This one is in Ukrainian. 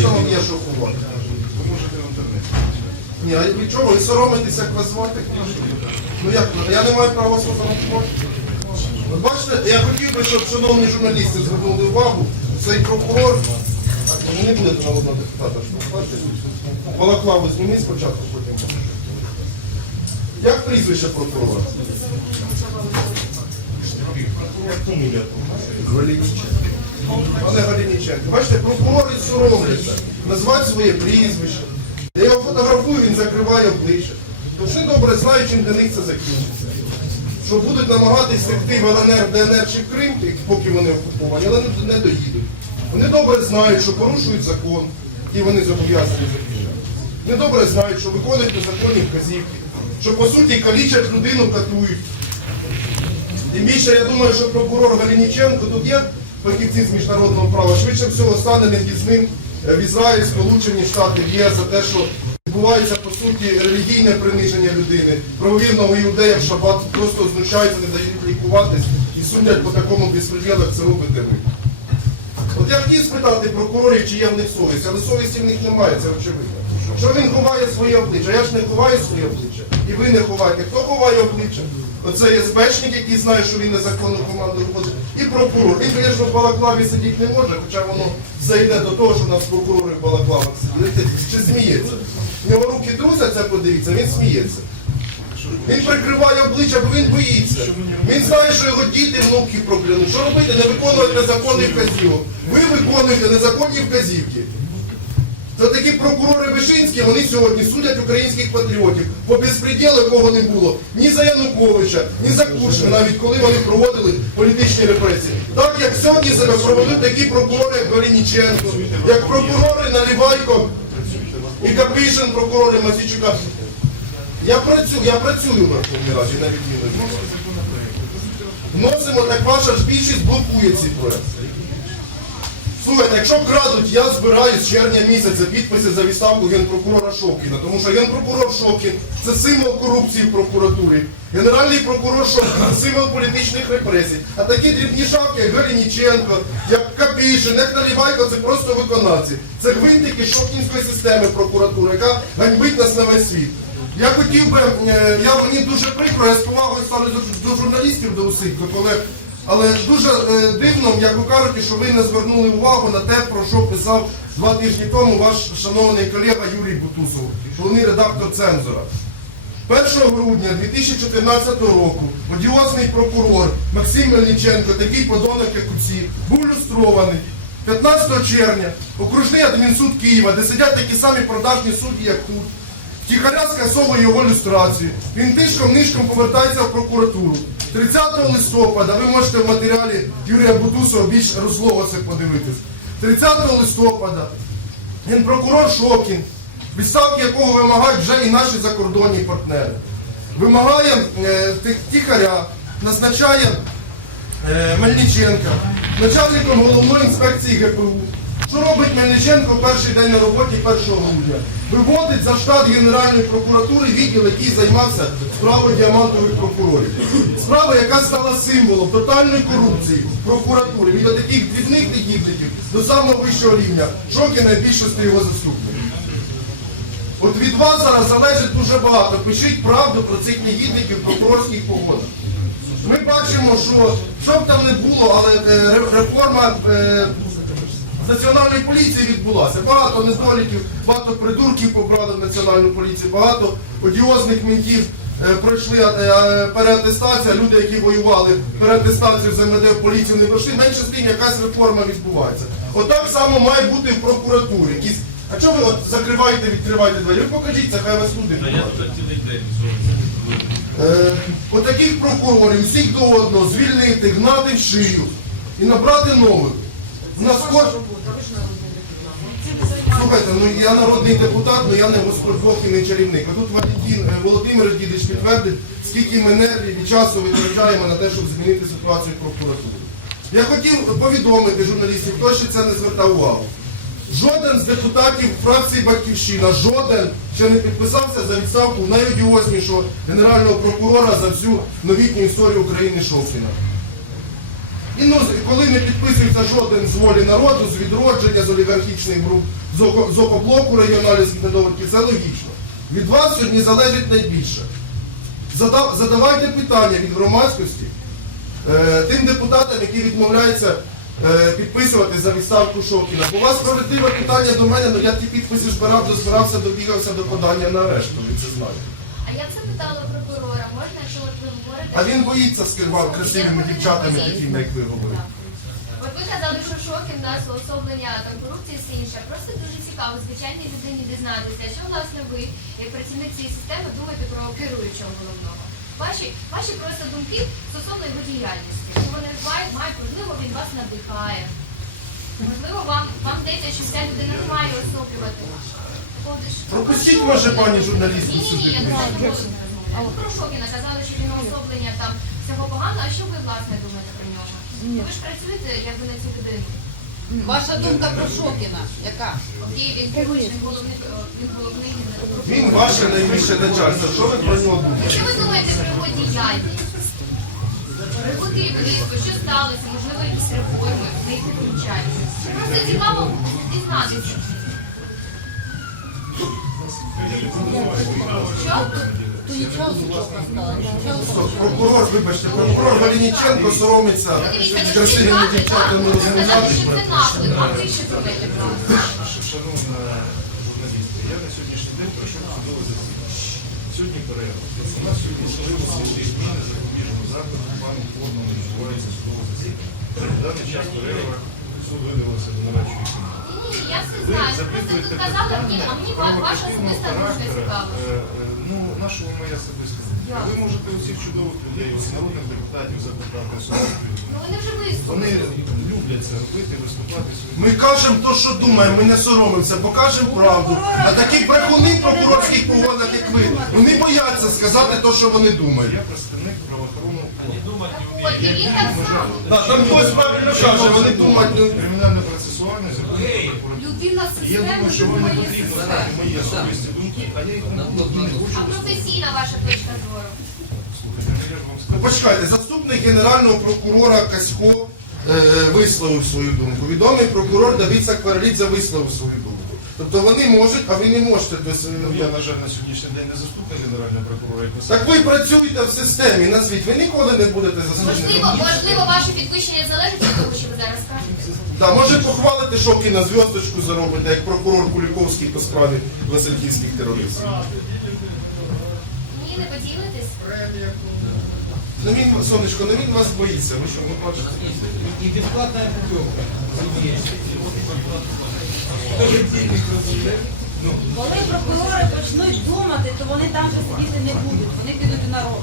точно вам є що ховати. Ви можете в інтернеті. Ні, а від чого? Ви соромитесь, як вас звати? Ну як, я не маю права вас фотографувати. Ви бачите, я хотів би, щоб шановні журналісти звернули увагу, цей прокурор, ви не будете народного депутата, що бачите? Балаклаву зніми спочатку, потім. Як прізвище прокурора? Галініченко. Пане Галініченко, бачите, прокурори соромляться, назвати своє прізвище. Я його фотографую, він закриває обличчя. Що добре знають, чим для них це закінчиться. Що будуть намагатись втекти в ЛНР, ДНР чи в Крим, поки вони окуповані, але не, доїдуть. Вони добре знають, що порушують закон, і вони зобов'язані захищати. Вони добре знають, що виконують незаконні вказівки, що по суті калічать людину, катують. Тим більше, я думаю, що прокурор Галініченко тут є фахівці з міжнародного права, швидше всього стане нев'їзним е, в Ізраїль, Сполучені Штати, ЄС за те, що відбувається по суті релігійне приниження людини, правовірного іудея в шабат просто знущаються, не дають лікуватись і судять по такому безпреділу, як це робите ви. От я хотів спитати прокурорів, чи є в них совість, але совісті в них немає, це очевидно. Що він ховає своє обличчя? Я ж не ховаю своє обличчя. І ви не ховаєте. Хто ховає обличчя? Оце СБшник, який знає, що він незаконну команду входить, і прокурор. Він, звісно, в балаклаві сидіти не може, хоча воно зайде до того, що у нас прокурори в балаклавах сидять. Чи сміється? В нього руки трусяться, подивіться, він сміється. Він прикриває обличчя, бо він боїться. Він знає, що його діти, внуки проклянуть. Що робити? Не виконувати незаконні вказівок. Ви виконуєте незаконні вказівки. То такі прокурори Вишинські, вони сьогодні судять українських патріотів по безпреділу, якого не було ні за Януковича, ні за Кучма, навіть коли вони проводили політичні репресії. Так як сьогодні себе проводять такі прокурори, як Горініченко, як прокурори Наливайко і Капишин, прокурори Масічука. Я працюю, я працюю в Верховній Раді на відміну. Вносимо, так ваша ж більшість блокує ці проекти. Слухайте, якщо крадуть, я збираю з червня місяця підписи за відставку генпрокурора Шовкіна, тому що генпрокурор Шовкін це символ корупції в прокуратурі. Генеральний прокурор Шовкін це символ політичних репресій. А такі дрібні шапки, як Галініченко, як Капішин, як Налівайко, це просто виконавці. Це гвинтики шовкінської системи прокуратури, яка ганьбить нас на весь світ. Я хотів би, е, я мені дуже прикро, я з повагою ставлю до журналістів, до усіх до колег. Але дуже е, дивно, як ви кажете, що ви не звернули увагу на те, про що писав два тижні тому ваш шановний колега Юрій Бутусов, головний редактор цензора. 1 грудня 2014 року одіозний прокурор Максим Мельниченко, такий подонок, як усі, був люстрований. 15 червня окружний адмінсуд Києва, де сидять такі самі продажні судді, як тут. Тихаря скасовує його люстрацію. Він тишком-нишком повертається в прокуратуру. 30 листопада ви можете в матеріалі Юрія Бутусова більш розлого це подивитись. 30 листопада генпрокурор Шокін, відставки якого вимагають вже і наші закордонні партнери. Вимагає е, тихаря, назначає е, Мельниченка, начальником головної інспекції ГПУ. Що робить Мельниченко перший день на роботі 1 грудня? Виводить за штат Генеральної прокуратури відділ, який займався справою діамантових прокурорів. Справа, яка стала символом тотальної корупції в прокуратурі від таких дрібних негідників до самого вищого рівня. Шокіна і більшості його заступників. От від вас зараз залежить дуже багато. Пишіть правду про цих негідників прокурорських погодах. Ми бачимо, що що б там не було, але е, реформа е, національної поліції відбулася. Багато недоліків, багато придурків побрали в національну поліцію, багато одіозних ментів е, пройшли е, е, люди, які воювали переатестацію з МВД в поліцію не пройшли, менше з тим якась реформа відбувається. Отак само має бути в прокуратурі. Якісь... А чого ви от закриваєте, відкриваєте двері? Ви покажіть, це хай вас люди. Та я цілий день. Е, Отаких прокурорів всіх до одного звільнити, гнати в шию і набрати нових. У нас кож... Слухайте, ну я народний депутат, але я не Господь Бог і не чарівник. А тут Валентин е, Володимир Дідич підтвердить, скільки ми нервів і часу витрачаємо на те, щоб змінити ситуацію в прокуратурі. Я хотів повідомити журналістів, хто ще це не звертав увагу. Жоден з депутатів фракції Батьківщина, жоден ще не підписався за відставку найодіознішого генерального прокурора за всю новітню історію України Шовкіна. І ну, коли не підписується жоден з волі народу, з відродження, з олігархічних груп, з окоблоку регіоналівських недоводків, це логічно. Від вас сьогодні залежить найбільше. Задавайте питання від громадськості е, тим депутатам, які відмовляються е, підписувати за відставку Шокіна. Бо у вас справедливе питання до мене, але я ті підписи збирав, дозбирався, добігався до подання на арешт, ви це знаєте. А я це питала прокурора, можна, якщо от ви говорите... А він боїться скривав красивими дівчатами, такими, як ви говорите. От ви казали, що Шокін дасть уособлення там корупції і все інше. Просто дуже цікаво звичайній людині дізнатися, що власне ви, як працівник цієї системи, думаєте про керуючого головного. Ваші, ваші просто думки стосовно його діяльності. Що вони мають, мають, можливо, він вас надихає. Можливо, вам, вам здається, що ця людина не має особлювати. Пропустіть, може, пані журналістку Ні, ні, ні, сюди. я не знаю, не. А от про Шокіна казали, що він уособлення там всього поганого. А що ви власне думаєте про нього? Ви ж працюєте якби на цю людину. Ваша думка про Шокіна, яка? Окей, він керуючий, він головний, е, він головний. Він ваше найвище начальство. Що ви про нього думаєте? Що ви думаєте про його діяльність? Його керівництво, що сталося, можливо, якісь реформи, на їх включають. Просто цікаво дізнатися. Прокурор, вибачте, прокурор Валініченко соромиться Ну, ну, красивими дівчатами думаєте? Шановна журналістка, я на сьогоднішній день пройшов судове засідання. Сьогодні перерва. У нас сьогодні можливо зміни запобіжного заходу, пану Порному відбувається судове засідання. В даний час перерва суд видалося до нарадчої кімнати. Ні, ні, я все знаю. Просто тут казали, мені, а мені ваша особиста думка цікава. Е, Ну, нашого моя особиста. Ви можете усіх чудових людей, ось народних депутатів запитати особисто. Ну вони вже виступили. Вони люблять це робити, виступати свої. Ми кажемо то, що думаємо, ми не соромимося, покажемо правду. А такі брехуни в прокурорських погонах, як ви, вони бояться сказати те, що вони думають. Я представник правоохоронного органу. От, і він так само. Там хтось правильно каже, вони думають. ну, Кримінально-процесуальний закон. Людина Я думаю, що вам не думає потрібно знати мої особисті думки, а я їх не буду не хочу А професійна ваша точка зору? Слухайте, ну я ж вам сказав. Почекайте, заступник генерального прокурора Касько е, висловив свою думку. Відомий прокурор Давид Сакварелідзе висловив свою думку. Тобто вони можуть, а ви не можете. Тобто, Ну, Я, на жаль, на сьогоднішній день не заступник генерального прокурора, як Так ви працюєте в системі, назвіть, ви ніколи не будете Можливо, заступником. можливо, ваше підвищення залежить від того, що ви зараз кажете? Да, може похвалити Шокіна, зв'язочку заробите, як прокурор Куліковський по справі Васильківських терористів. Ні, не поділитесь? Ну він, сонечко, ну він вас боїться, ви що, ви бачите? И бесплатная путевка. Коли прокурори почнуть думати, то вони там вже сидіти не будуть, вони підуть у народ.